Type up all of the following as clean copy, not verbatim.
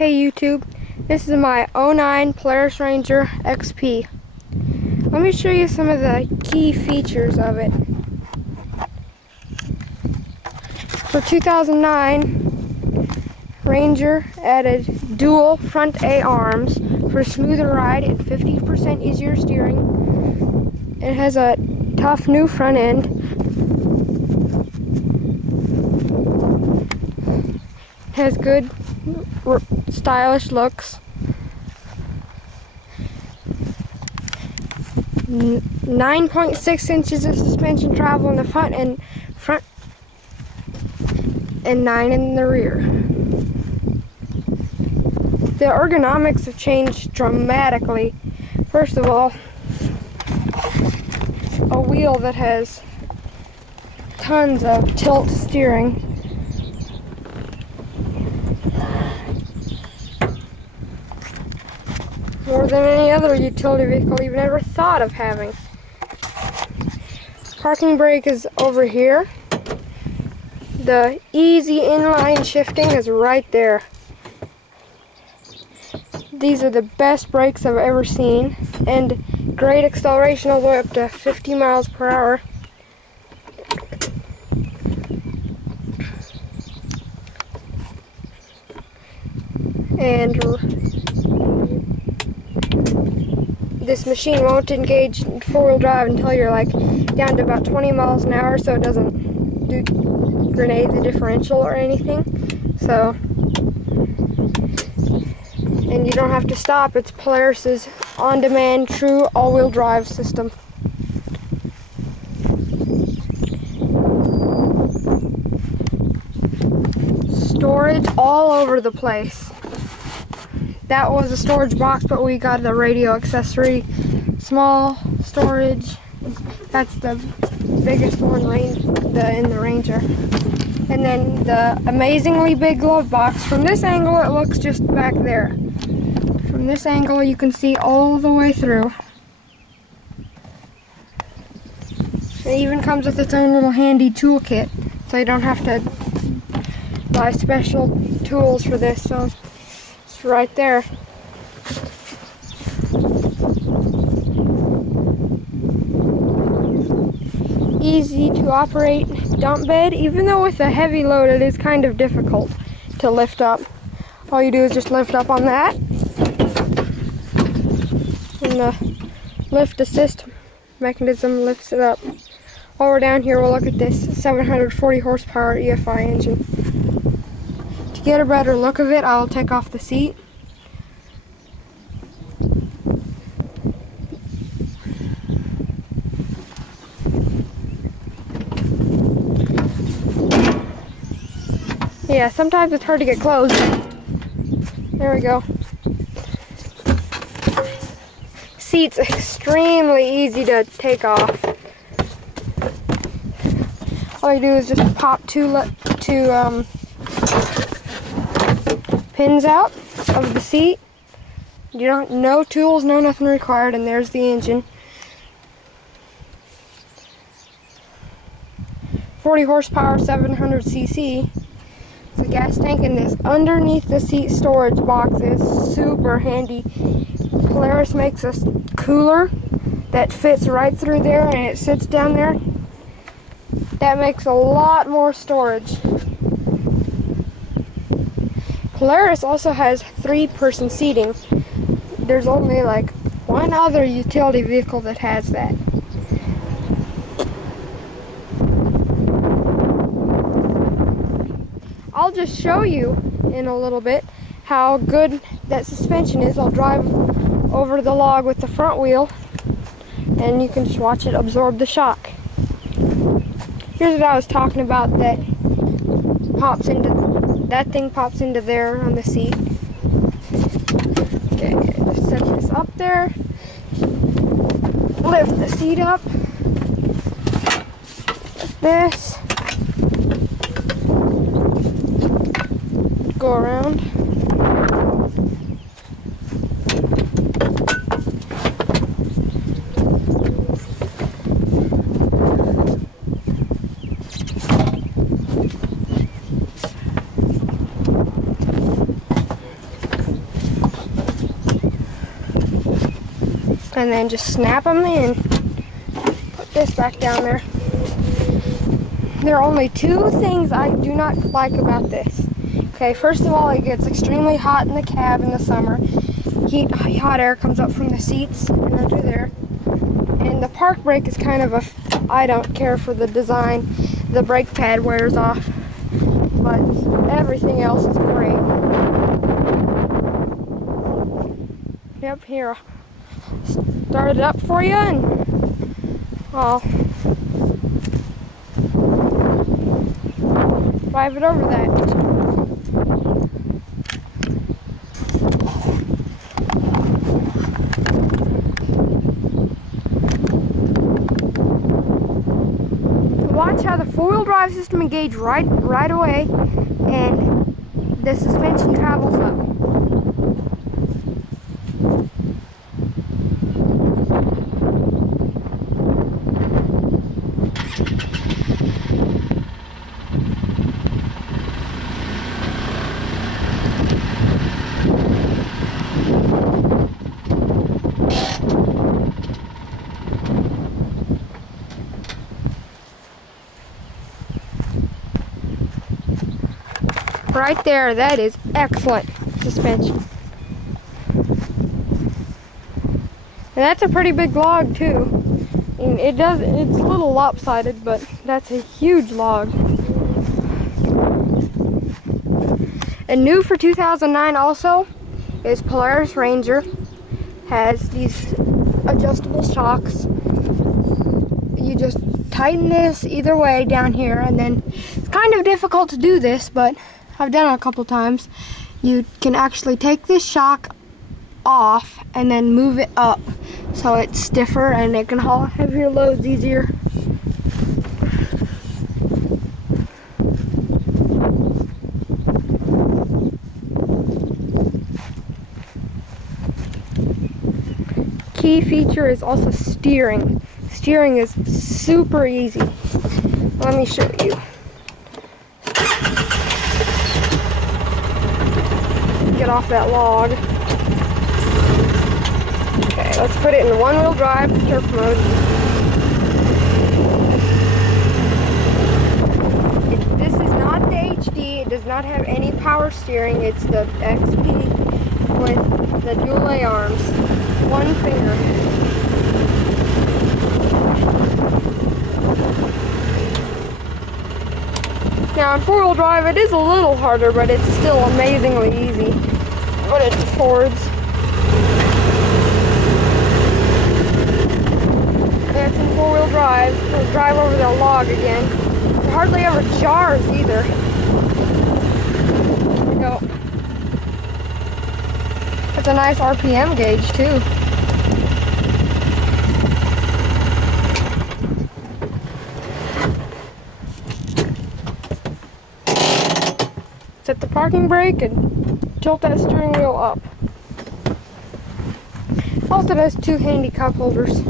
Hey YouTube, this is my 09 Polaris Ranger XP. Let me show you some of the key features of it. For 2009, Ranger added dual front A arms for a smoother ride and 50% easier steering. It has a tough new front end. It has good stylish looks. 9.6 inches of suspension travel in the front and 9 in the rear. The ergonomics have changed dramatically. First of all, a wheel that has tons of tilt steering. More than any other utility vehicle you've ever thought of having. Parking brake is over here. The easy inline shifting is right there. These are the best brakes I've ever seen, and great acceleration all the way up to 50 miles per hour. And this machine won't engage in four-wheel drive until you're like down to about 20 miles an hour, so it doesn't grenade the differential or anything. So, and you don't have to stop. It's Polaris's on-demand true all-wheel drive system. Storage all over the place. That was a storage box, but we got the radio accessory. Small storage. That's the biggest one in the Ranger. And then the amazingly big glove box. From this angle, it looks just back there. From this angle, you can see all the way through. It even comes with its own little handy toolkit, so you don't have to buy special tools for this. So it's right there. Easy to operate dump bed. Even though with a heavy load it is kind of difficult to lift up. All you do is just lift up on that, and the lift assist mechanism lifts it up. While we're down here, we'll look at this 740 horsepower EFI engine. To get a better look of it, I'll take off the seat. Yeah, sometimes it's hard to get close. There we go. Seat's extremely easy to take off. All you do is just pop two pins out of the seat. No tools, no nothing required, and there's the engine. 40 horsepower, 700 cc. The gas tank in this underneath the seat storage box is super handy. Polaris makes a cooler that fits right through there, and it sits down there. That makes a lot more storage. Polaris also has 3-person seating. There's only like one other utility vehicle that has that. I'll just show you in a little bit how good that suspension is. I'll drive over the log with the front wheel, and you can just watch it absorb the shock. Here's what I was talking about, that thing pops into there on the seat. Okay, just set this up there. Lift the seat up. Like this. Go around. and then just snap them in. Put this back down there. There are only two things I do not like about this. Okay, first of all, it gets extremely hot in the cab in the summer. Hot air comes up from the seats and under there. And the park brake is kind of I don't care for the design. The brake pad wears off, but everything else is great. Yep, here, I'll start it up for you, and I'll drive it over that. Watch how the four-wheel drive system engages right away, and the suspension travels up. Right there, that is excellent suspension. And that's a pretty big log too. And it's a little lopsided, but that's a huge log. And new for 2009 also is Polaris Ranger. Has these adjustable shocks. You just tighten this either way down here, and then it's kind of difficult to do this, but I've done it a couple times. You can actually take this shock off and then move it up so it's stiffer and it can haul heavier loads easier. Key feature is also steering. Steering is super easy. Let me show you. Get off that log. Okay, let's put it in one-wheel drive, turf mode. This is not the HD. It does not have any power steering. It's the XP with the dual A arms. One finger. Now in four-wheel drive it is a little harder, but it's still amazingly easy. Put it forwards. That's in four-wheel drive. We'll drive over the log again. It hardly ever jars either. There we go. It's a nice RPM gauge too. Set the parking brake and tilt that steering wheel up. Also has two handy cup holders.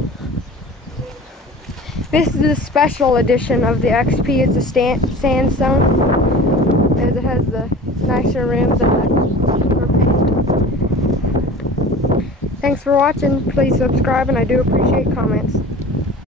This is a special edition of the XP. It's a sandstone, as it has the nicer rims and the silver paint. Thanks for watching. Please subscribe, and I do appreciate comments.